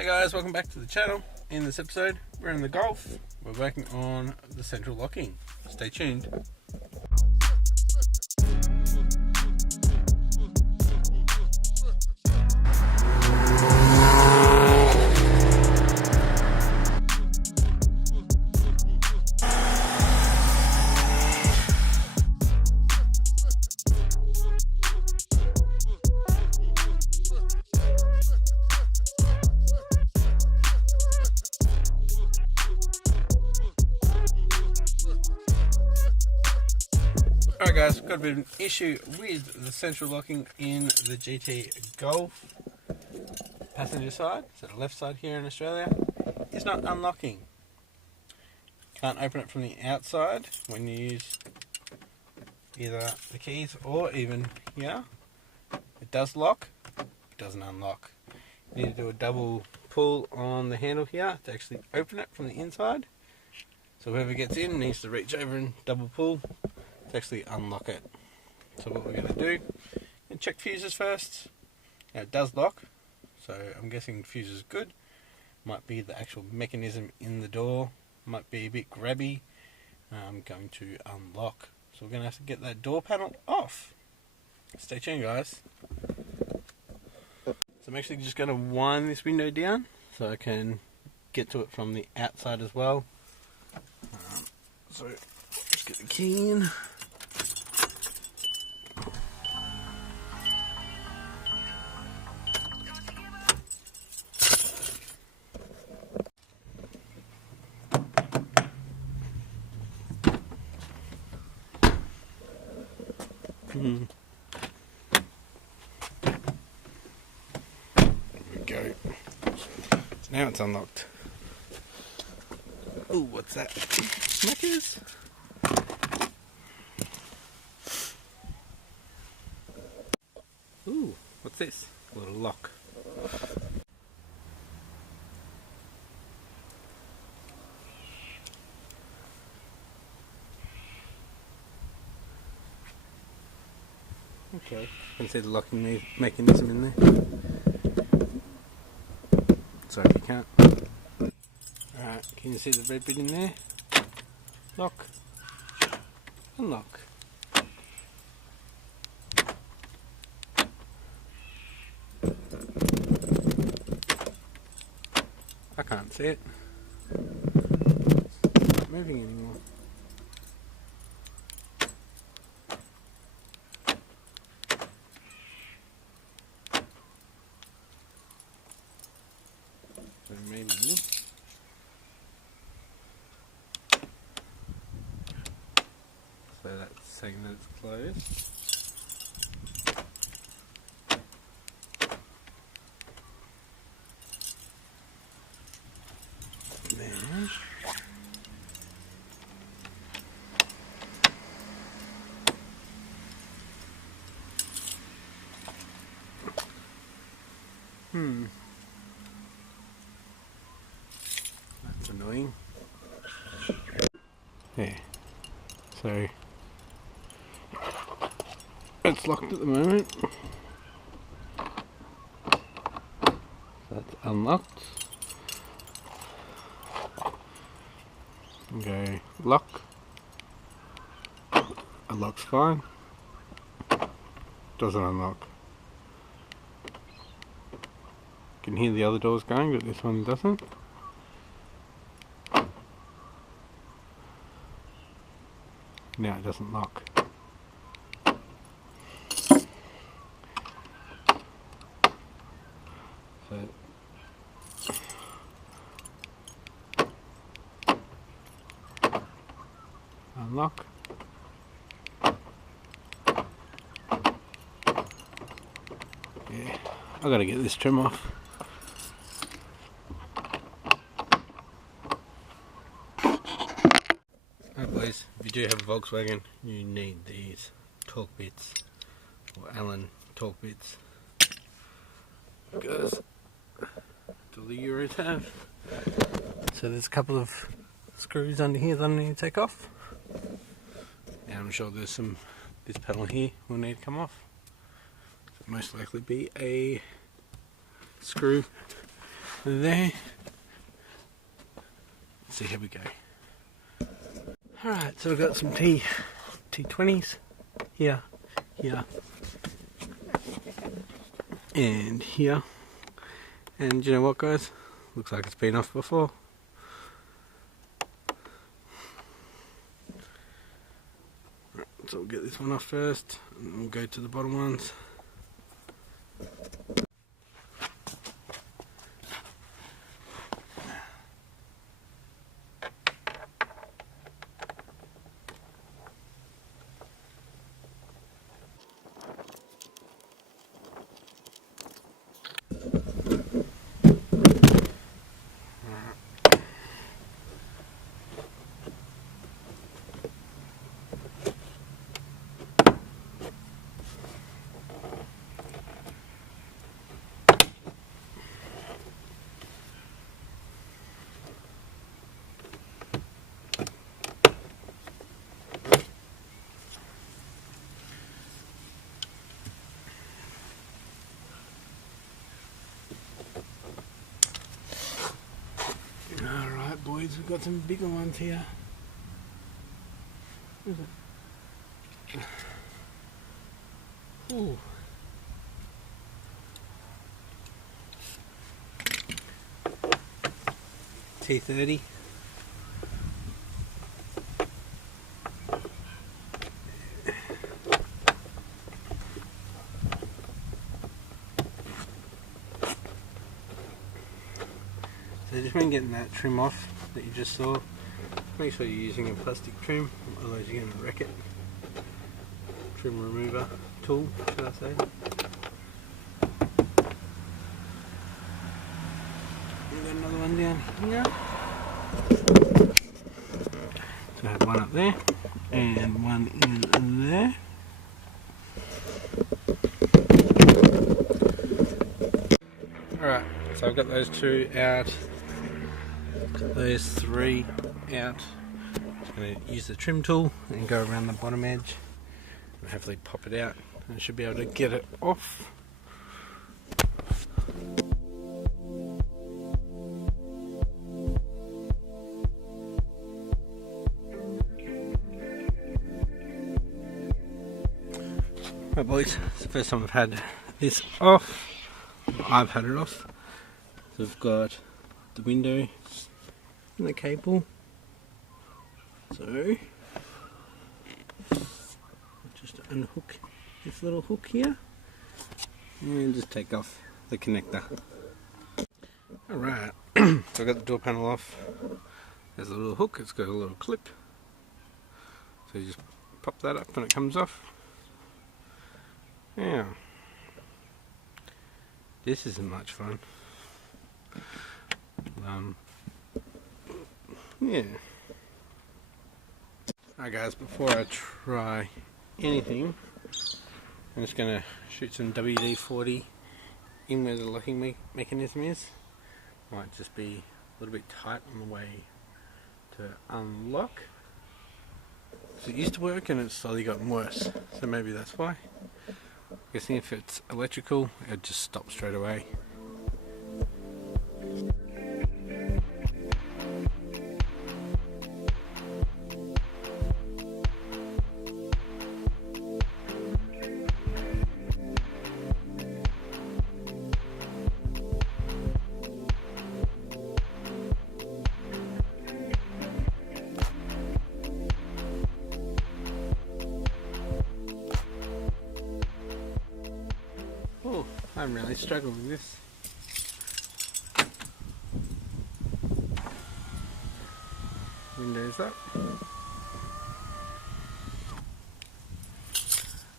Hey guys, welcome back to the channel. In this episode, we're in the Golf. We're working on the central locking. Stay tuned. Alright guys, got a bit of an issue with the central locking in the GT Golf. Passenger side, so the left side here in Australia, is not unlocking. Can't open it from the outside when you use either the keys or even here. It does lock, it doesn't unlock. You need to do a double pull on the handle here to actually open it from the inside. So whoever gets in needs to reach over and double pull to actually unlock it. So what we're going to do, and check fuses first. Now it does lock, so I'm guessing fuse is good. Might be the actual mechanism in the door, might be a bit grabby. I'm going to unlock. So we're going to have to get that door panel off. Stay tuned guys. So I'm actually just going to wind this window down so I can get to it from the outside as well. So just get the key in. There we go. So now it's unlocked. Oh, what's that? Smackers? Ooh, what's this? A little lock. Okay, you can see the locking mechanism in there. Sorry if you can't. Alright, can you see the red bit in there? Lock. Unlock. I can't see it. It's not moving anymore. So maybe so that's saying that it's closed. Then that's annoying. There. So it's locked at the moment. That's unlocked. Go lock. Unlocks fine. Doesn't unlock. You can hear the other doors going, but this one doesn't. Now it doesn't lock. So unlock. Yeah, I gotta get this trim off. Alright boys, if you do have a Volkswagen, you need these torque bits, or Allen torque bits, because all the Euros have. So there's a couple of screws under here that I need to take off. And I'm sure there's some, this panel here will need to come off. So most likely be a screw there. So here we go. Alright, so we've got some T20s here, here, and here. And you know what, guys? Looks like it's been off before. Right, so we'll get this one off first, and then we'll go to the bottom ones. Alright boys, we've got some bigger ones here. What is it? Ooh. T30. So just when getting that trim off that you just saw, make sure you're using a plastic trim, otherwise you're going to wreck it. Trim remover tool, should I say. We've got another one down here. So I have one up there and one in there. Alright, so I've got those two out. Those three out. Just going to use the trim tool and go around the bottom edge and hopefully pop it out, and I should be able to get it off. Right boys, it's the first time I've had this off. I've had it off. So we've got the window and the cable. So just unhook this little hook here and just take off the connector. Alright, so I've got the door panel off. There's a little hook, it's got a little clip. So you just pop that up when it comes off. Yeah. This isn't much fun. Yeah. Alright guys, before I try anything, I'm just going to shoot some WD-40 in where the locking mechanism is. Might just be a little bit tight on the way to unlock. So it used to work and it's slowly gotten worse, so maybe that's why. I'm guessing if it's electrical, it'd just stop straight away. Oh, I'm really struggling with this. Windows up.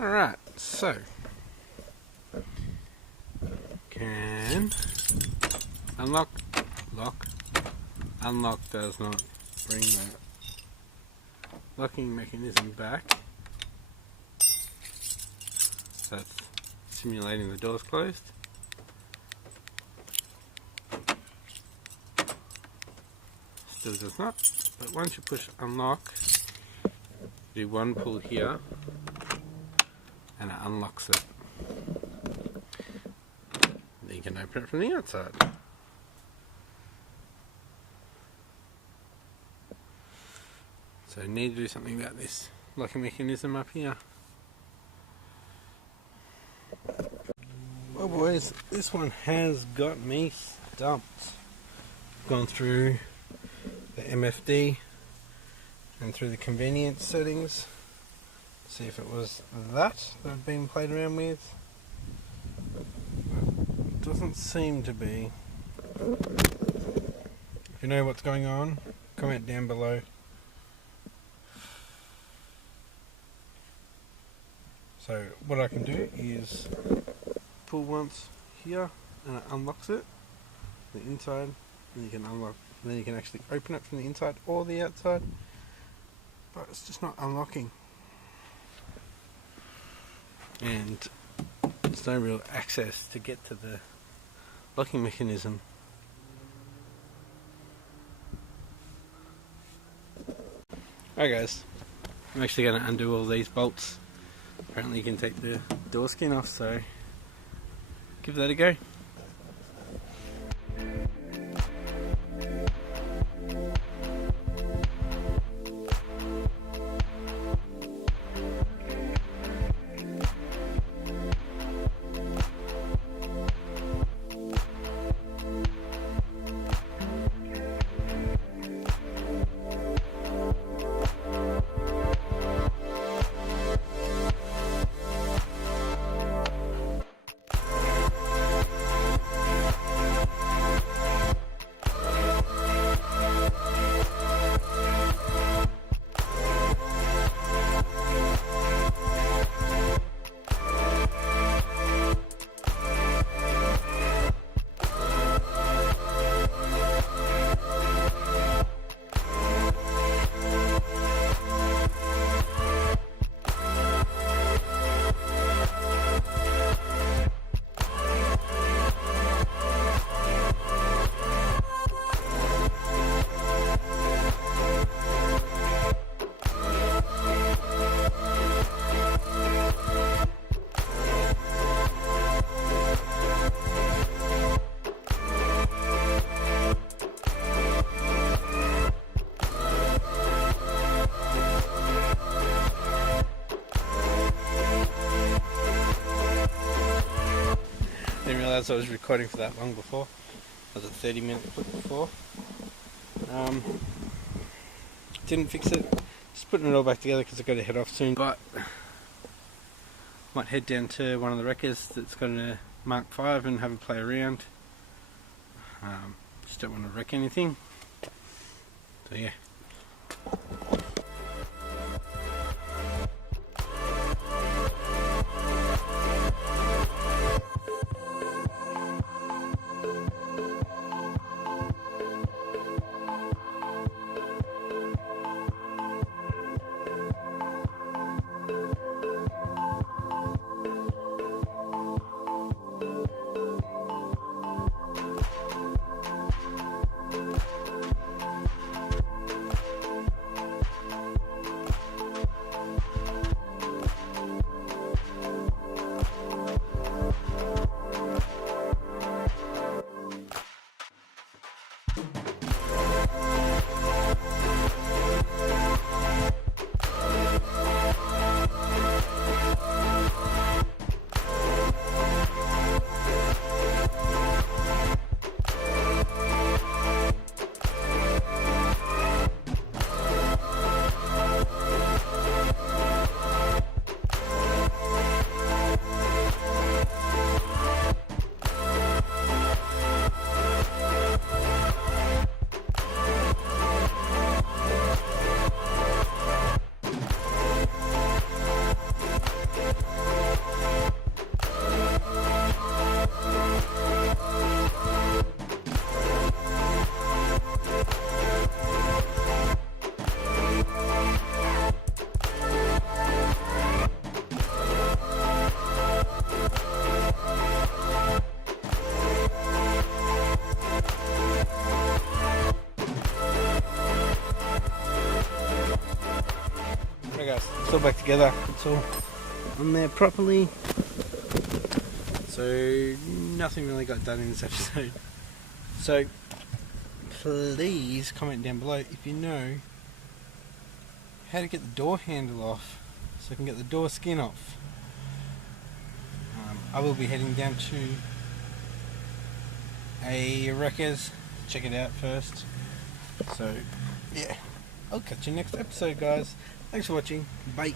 Alright, so can unlock, lock. Unlock does not bring the locking mechanism back. So that's simulating the door's closed. Still does not, but once you push unlock, do one pull here and it unlocks it. Then you can open it from the outside. So I need to do something about this locking mechanism up here. Well boys, this one has got me stumped. Gone through the MFD and through the convenience settings. See if it was that I've been played around with. It doesn't seem to be. If you know what's going on, comment down below. So what I can do is pull once here and it unlocks it, the inside, and you can unlock, and then you can actually open it from the inside or the outside, but it's just not unlocking. And there's no real access to get to the locking mechanism. Alright guys, I'm actually going to undo all these bolts. Apparently you can take the door skin off, so give that a go. Didn't realise I was recording for that long before. I was at 30-minute clip before. Didn't fix it. Just putting it all back together because I've got to head off soon. But might head down to one of the wreckers that's got a MK5 and have a play around. Just don't want to wreck anything. So yeah. It's all back together, it's all on there properly. So nothing really got done in this episode. So please comment down below if you know how to get the door handle off so I can get the door skin off. I will be heading down to a wreckers, check it out first. So yeah, I'll catch you next episode, guys. Thanks for watching. Bye.